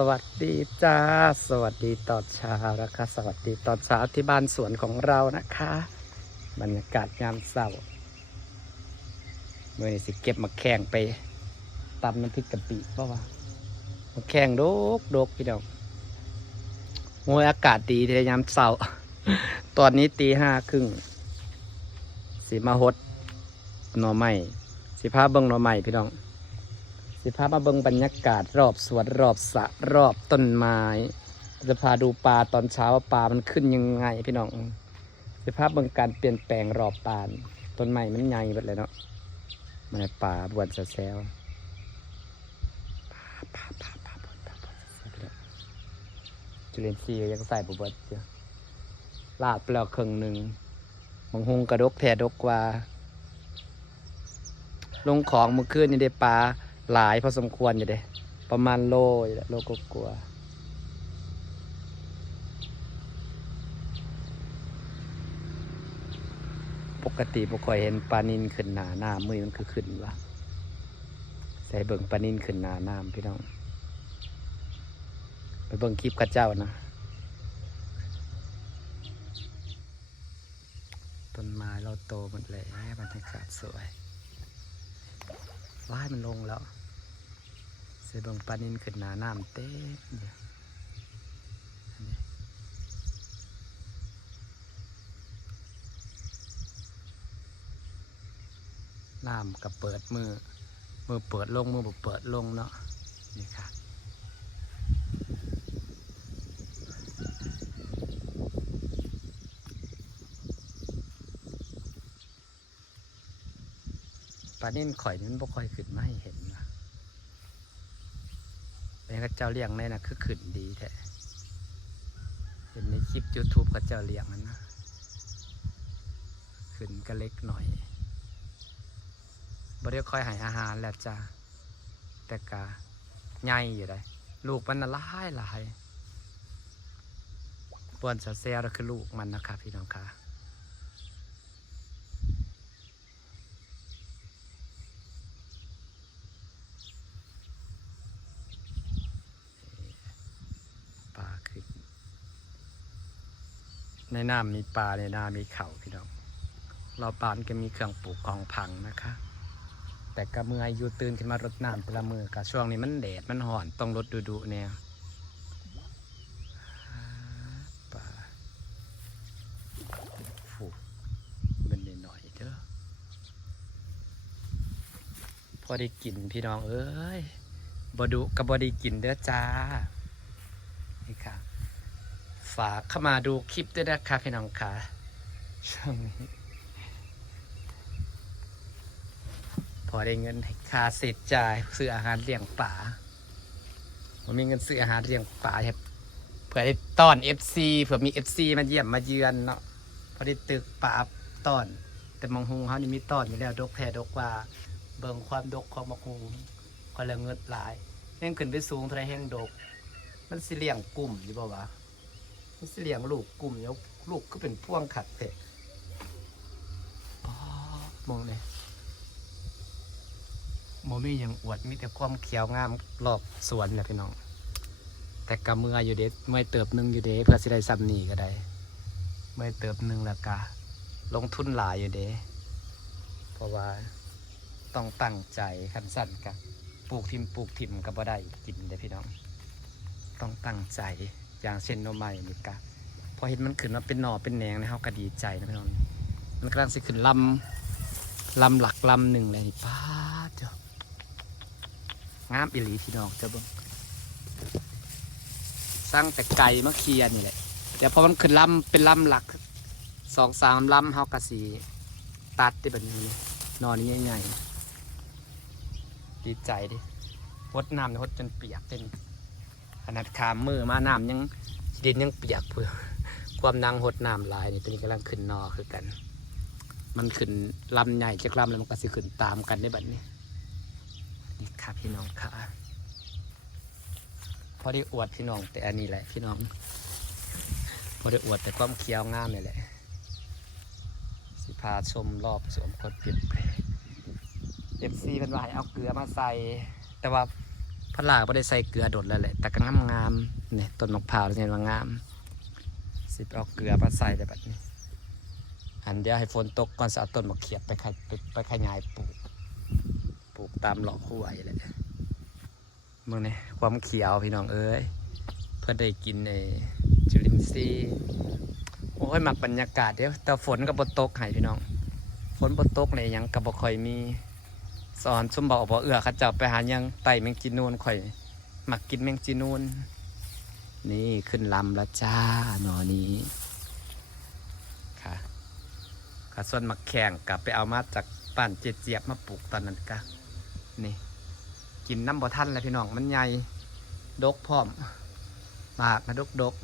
สวัสดีจ้าสวัสดีตอนเช้านะคะสวัสดีตอนเช้าที่บ้านสวนของเรานะคะบรรยากาศยามเช้าเมื่อนี้สิเก็บมาแข่งไปตำน้ำพริกกะปิเพราะว่ามาแข่งโดกพี่น้องโอ้ยอากาศดีที่ยามเช้า ตอนนี้ตี 5 ครึ่งสีมาฮดหน่อไม้สีผ้าเบิ้งหน่อไม้พี่น้องสิพามาเบิ่งบรรยากาศรอบสวนรอบสระรอบต้นไม้จะพาดูปลาตอนเช้าว่าปลามันขึ้นยังไงพี่น้องสิพาเบิ่งการเปลี่ยนแปลงรอบปลาต้นไม้มันใหญ่หมดเลยเนาะมันปลาบวนแซวจุลินทรีย์ยังใส่บุบดเจ้าลาดเปล่าครึ่งหนึ่งบางหงกระดกแทดกกว่าลงของเมื่อคืนนี่ได้ปลาหลายพอสมควรอยู่เด้ประมาณโลก็กลัวปกติบ่ค่อยเห็นปลานิลขึ้นหน้ามือมันคือขึ้นวะใส่เบิ่งปลานิลขึ้นหน้าพี่น้องไปเบิ่งคลิปกับเจ้านะต้นไม้เราโตหมดเลยบรรยากาศสวยว้ายมันลงแล้วใส่เบิ่งปลานิลขึ้นหน้าเต็มอยู่น้ำกับเปิดมือเปิดลงมือเปิดลงเนาะนี่ค่ะปลานิ่นข่อยนี่มันบ่ค่อยขึ้นมาให้เห็นนะเป็นข้าเจ้าเลี้ยงในน่ะคือขึ้นดีแท้เห็นในคลิป YouTube ข้าเจ้าเลี้ยงนั่นนะขึ้นก็เล็กหน่อยบ่ได้ค่อยให้อาหารแล้วจ้าแต่กะใหญ่อยู่ได้ลูกมันน่ะหลายปวนเซลแล้วคือลูกมันนะคะพี่น้องค่ะปลาขึ้นในน้ำมีปลาในนามีเขาพี่น้องเราปานก็มีเครื่องปลูกของพังนะคะแต่กะเมื่ออายุตื่นขึ้นมารดน้ำแต่ละมือกะช่วงนี้มันแดดมันห่อนต้องรดดุๆเนี่ยปลาฟูเป็นหน่อยเด้อพอได้กินพี่น้องเอ้ยบดุกับบได้กินเด้อจ้านี่ค่ะฝากเข้ามาดูคลิปด้วยนะคะพี่น้องค่ะช่วงนี้พอได้เงินค่าเศษจ่ายซื้ออาหารเลี้ยงป่าผมมีเงินซื้ออาหารเลี้ยงป่าเพื่อได้ต้อน FC เผื่อมี FC มาเยี่ยมมาเยือนเนาะพอได้ตึกป่าต้อนแต่มังหุงเขานี่มีต้อนอยู่แล้วดกแท้ดกว่าเบิ่งความดกของมังหุงคนละเงินหลายแห้งขึ้นไปสูงเท่าไรแห้งดกมันสิเลี้ยงกลุ่มอยู่บ่วะมันสิเลี้ยงลูกกลุ่มยกลูกก็เป็นพ่วงขัดเตะมองเลยโมมี่ยังอวดมีแต่ความเขียวงามรอบสวนเนี่ยพี่น้องแต่กำมืออยู่เด็ดไม่เติบหนึ่งอยู่เด็เพื่อสิได้ซ้ำนี่ก็ได้ไม่เติบหนึ่งแล้วก็ลงทุนหลายอยู่เด็เพราะว่าต้องตั้งใจขั้นสั้นกันปลูกทิมก็บ่ได้กินเด้พี่น้องต้องตั้งใจอย่างเช่นโนไม้นี่กะพอเห็นมันขึ้นมาเป็นหน่อเป็นแหนงนะเขาก็ดีใจนะพี่น้องมันกำลังสิขึ้นลำหลักลำหนึ่งเลยนี่ป้าเจ้างามอิหลีพี่น้องเจ้าบ้งสร้างแต่ไก่มะเขียนี่แหละเดี๋ยวพอมันขึ้นลำเป็นลำหลัก2-3ลำเขากระสีตัดได้แบบนี้นอนนี้ใหญ่ๆดีใจดิหดน้ำหดจนเปียกเป็นขนาดขามมือมาน้ำยังดินยังเปียกเพื่อความนางหดน้ำลายนี่ตัวนี้กำลังขึ้นนอคือกันมันขึ้นลำใหญ่จากลำแล้วมันก็สิขึ้นตามกันได้แบบนี้นี่ค่ะพี่น้องค่ะพอได้อวดพี่น้องแต่อันนี้แหละพี่น้องพอได้อวดแต่ความเคี้ยวงามนี่แหละสิพาชมรอบสวมคนเปลี่ยนแปลง FC เป็นว่าให้เอาเกลือมาใส่แต่ว่า พลาก็ได้ใส่เกลือโดดแล้วแหละแต่ก็งามๆเนี่ยต้นมะพร้าวเนี่ยว่างามสิเอาเกลือมาใส่ได้แบบนี้อันเดียวให้ฝนตกก่อนจะเอาต้นมะเขียบไปขยายปลูกตามหล่อคู่ไว้เลยเมื่อนี้ความเขียวพี่น้องเอ้ยเพื่อได้กินในจุลินทรีย์โอ้ยหมักบรรยากาศเดี๋ยวแต่ฝนกับบตกให้พี่น้องฝนบตกเลยยังกับบค่อยมีสอนซุ่มบอกเอื้อข้าเจ้าไปหายังไต่แมงจีนูนข่อยหมักกินแมงจีนูนนี่ขึ้นลำแล้วจ้าหนอนี้ค่ะข้าส่วนหมักแข่งกลับไปเอามาจากป่านเจี๊ยบมาปลูกตอนนั้นกะนี่กินน้ำบ่ทันเลยพี่น้องมันใหญ่ดกพร้อมมากนะดก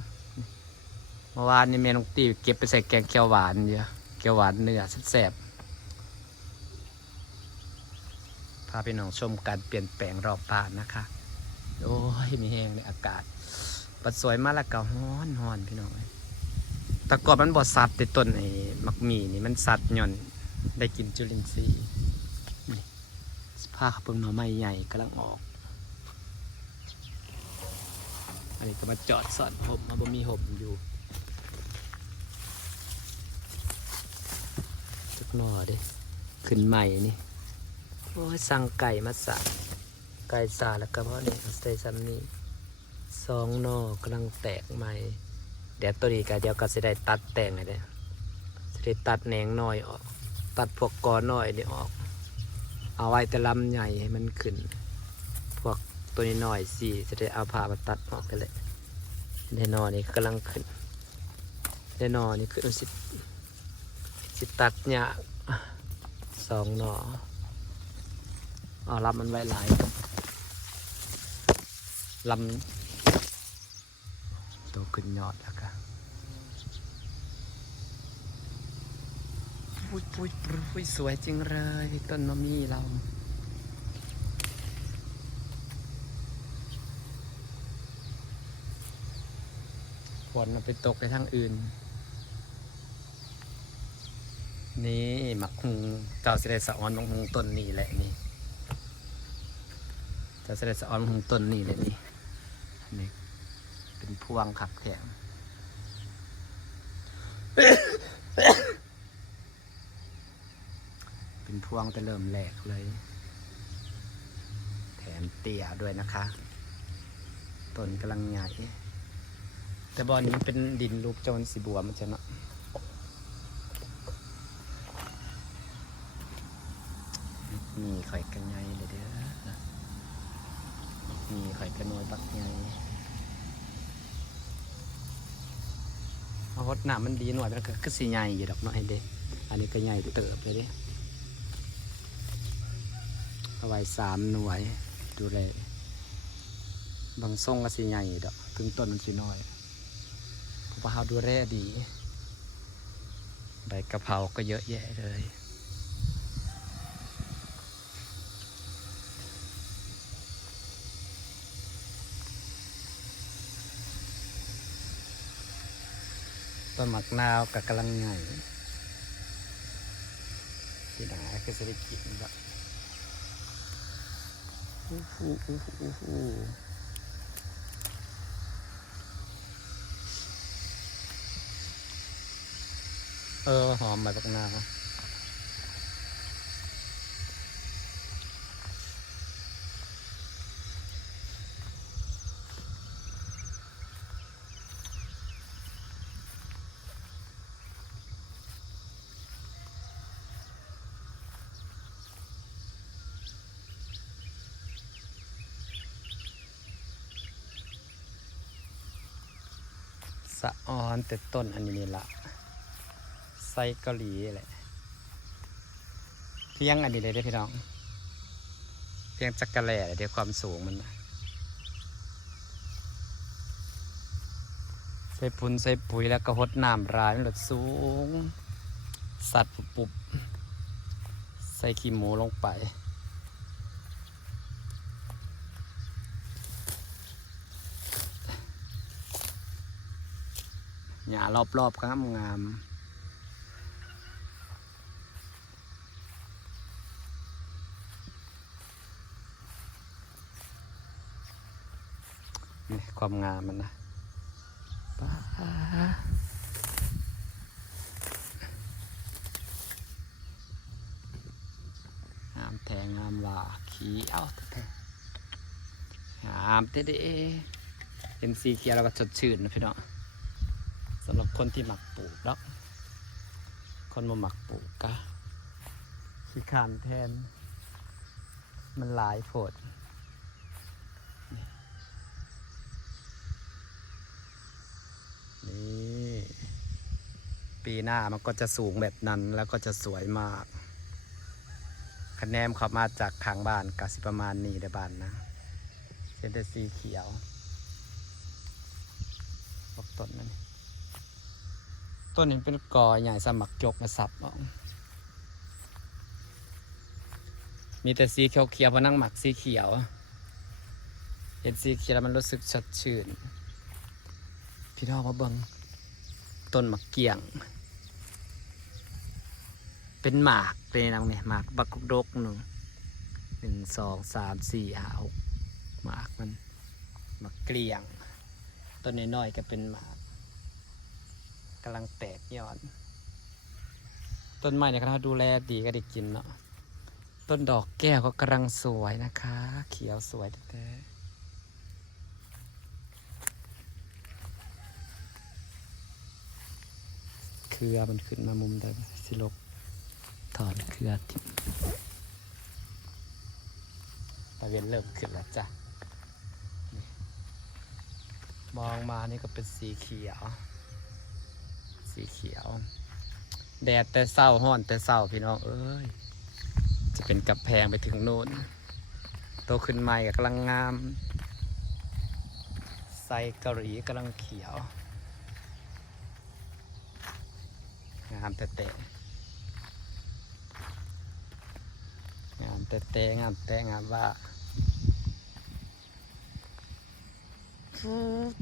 เมื่อวานนี่แม่น้องตีเก็บไปใส่แกงเขียวหวานเยอะเขียวหวานเนื้อแซ่บพาพี่น้องชมการเปลี่ยนแปลงรอบบ้านนะคะโอ้ยมีแห้งในอากาศปัดสวยมากแล้วก็ฮ้อนพี่น้องแต่ก่อนมันบ่สัตว์ติดต้นไอ้มักมีนี่มันสัตว์หย่อนได้กินจุลินทรีย์ผ้าขาวเป็นหน่อไม้ใหญ่กำลังออกอันนี้ก็มาจอดสอนห่มมาบ่มีห่มอยู่จักหน่อดิขึ้นใหม่นี่โอ้ยสั่งไก่มาสับไก่สาแล้วก็เพราะนี่ใส่ซ้ำนี่2 หน่อกำลังแตกใหม่เดี๋ยวตัวนี้ก็เดี๋ยวก็จะได้ตัดแต่งไงเด้จะได้ตัดแหนงน้อยออกตัดพวกกอน้อยนี่ออกเอาไว้แต่ลำใหญ่ให้มันขึ้นพวกตัวนี้น้อยสิจะได้เอาผ่ามาตัดออกกันเลยเดนอนี่กำลังขึ้นเดนอนี่คือสิตัดเนี่ย2 หน่อเอาลำมันไว้หลายลำโตขึ้นยอดแล้วก็ปุ้ยสวยจริงเลยต้นมะมี่เราฝนไปตกในทางอื่นนี่หมักหุงเจ้าเสด็จสะออนหมักหุงต้นนี่แหละนี่เจ้าเสด็จสะออนหมักหุงต้นนี่เลยนี่เป็นพวงขับแข็งเป็นพวงแต่เริ่มแหลกเลยแถมเตี่ยด้วยนะคะต้นกำลังใหญ่แต่บอนนี้เป็นดินลูกโจนสีบัวมันจะเนาะมีข่อยกันไงเลยเด้อมีข่อยกันน้อยบักไงเอาฮดหนามันดีหน่อยมันก็สีใหญ่อยู่ดอกเนาะไอเด้อันนี้ก็ใหญ่เติบเลยเด้เอาไว้3 หน่วยดูแลบางส่งก็สีใหญ่ดอกถึงต้นมันสีน้อยเพราะว่าเขาดูแลดีใบกะเพราก็เยอะแยะเลยต้นหมักนาวกับกำลังใหญ่ที่ไหนก็จะได้กินแบบหอมใบบักนาวสะออนแต่ต้นอันนี้นี่ละไส้เกาหลีแหละเพียงอันนี้เลยได้พี่น้องเพียงจักระแหล่เดี๋ยวความสูงมันใส่ปุ๋ยแล้วก็หดน้ำร้ายมันสูงสัตว์ปุบใส่ขี้หมูลงไปหญ้ารอบๆงาม นี่ความงามมันนะป้างามแทงงามว่าขี้เอาแท้งามเด้เห็นสีเขียวเราก็สดชื่นนะพี่น้องสำหรับคนที่หมักปลูกเนาะคนมาหมักปลูกก็ขี้ขานแทนมันหลายโพดนี่ปีหน้ามันก็จะสูงแบบนั้นแล้วก็จะสวยมากคะแนนเขามาจากทางบ้านกสิประมาณนี้ได้บ้านนะเส้นแต่สีเขียวต้นนั่นต้นนี้เป็นกอใหญ่สมักจกมาสับมีแต่สีเขียวๆพอนั่งหมักสีเขียวเห็นสีเขียวแล้วมันรู้สึกสดชื่นพี่น้องมาเบิ่งต้นหมักเกี่ยงเป็นหมากเป็นอะไรเนี่ยหมากบักกุดก1 2 3 4 5 6หมากมันหมากเกลียงต้นน้อยๆก็เป็นหมากกำลังแตกยอดต้นไม้เนี่ยถ้าดูแลดีก็ได้กินเนาะต้นดอกแก้วก็กำลังสวยนะคะเขียวสวยแท้เครือมันขึ้นมามุมได้สิลกถอนเครือทิ้งตะเวนเริ่มขึ้นแล้วจ้ะมองมานี่ก็เป็นสีเขียวแดดแต่เศร้าห้อนแต่เศร้าพี่น้องเอ้ยจะเป็นกับแพงไปถึงโน่นโตขึ้นใหม่กำลังงามไซเกาหลีกำลังเขียวงามแต่งามว่า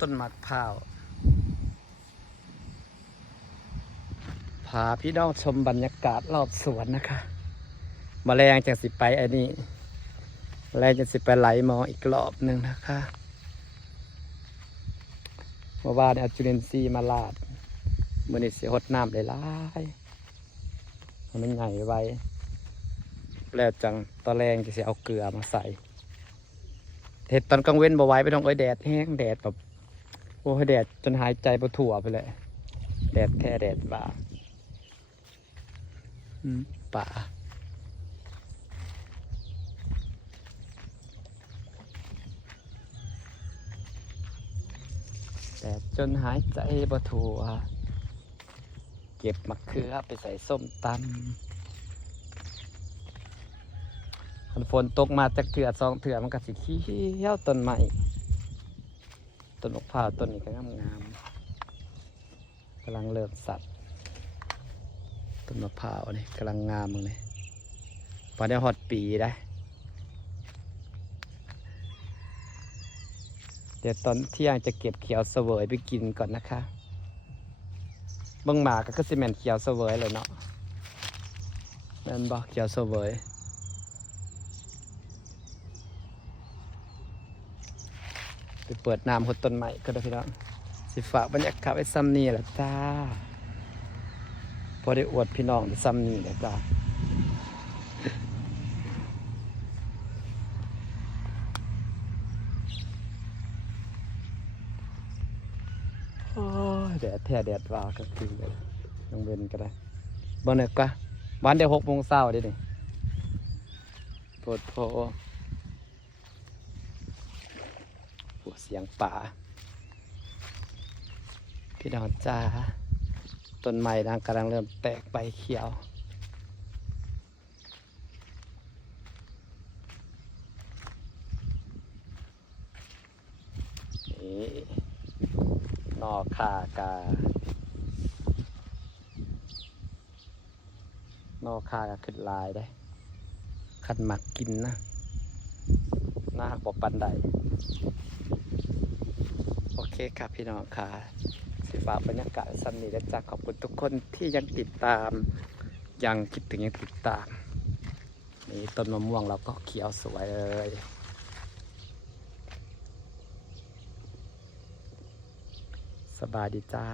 ต้นมะพร้าวพาพี่น้องชมบรรยากาศรอบสวนนะคะแมลงจะสิไปอันนี้แมลงจะสิไปไหลมองอีกรอบหนึ่งนะคะเมื่อวานเอาจุลินทรีย์มาลาดมื่อนี้เสียหดน้ำได้หลายมันใหญ่ไวแล้วจังตอนแรงจะเสียเอาเกลือมาใส่เห็ดตอนกลางเว้นบ่ไหว้ไปต้องแดดแห้งแดดแบบโอ้ยแดดจนหายใจปวดถั่วไปเลยแดดแท้แดดบ้าป่าแดดจนหายใจปวดถั่วเก็บมะเขือไปใส่ส้มตำฝนตกมาจากเถื่อ2 เถื่อมันก็สิเขียวต้นไม้ต้นมะพร้าวต้นนี้ก็งามกำลังเริ่มสัตว์ต้นมะพร้าวนี่กำลังงามเลยพอได้ฮอดปีได้เดี๋ยวตอนเที่ยงจะเก็บเขียวเสวยไปกินก่อนนะคะบางหมากก็ซีเมนเขียวเสวยเลยเนาะนั่นบอกเขียวเสวยไปเปิดน้ำหดต้นไม้ก็ได้พี่น้องสิฝากบรรยากาศไว้ซ้ำนี่แหละจ้าพอได้อวดพี่น้องได้ซ้ำนี่แหละจ้าโอ้ยแดดแท้แดดว่าก็คือเลยลงเว้นก็ได้บ่เนกกะวันเดียว6 โมงเช้าดิโพดโพเสียงป่าพี่น้องจ้าต้นไม้ดังกำลังเริ่มแตกใบเขียวนี่นอคากานอคาก็ขึ้นลายได้ขันหมักกินนะหน้าบอกปันใดโอเคครับพี่น้องค่ะสิฝากบรรยากาศสั้นนี้และจากขอบคุณทุกคนที่ยังติดตามยังคิดถึงยังติดตามนี่ต้นมะม่วงเราก็เขียวสวยเลย สบายดีจ้า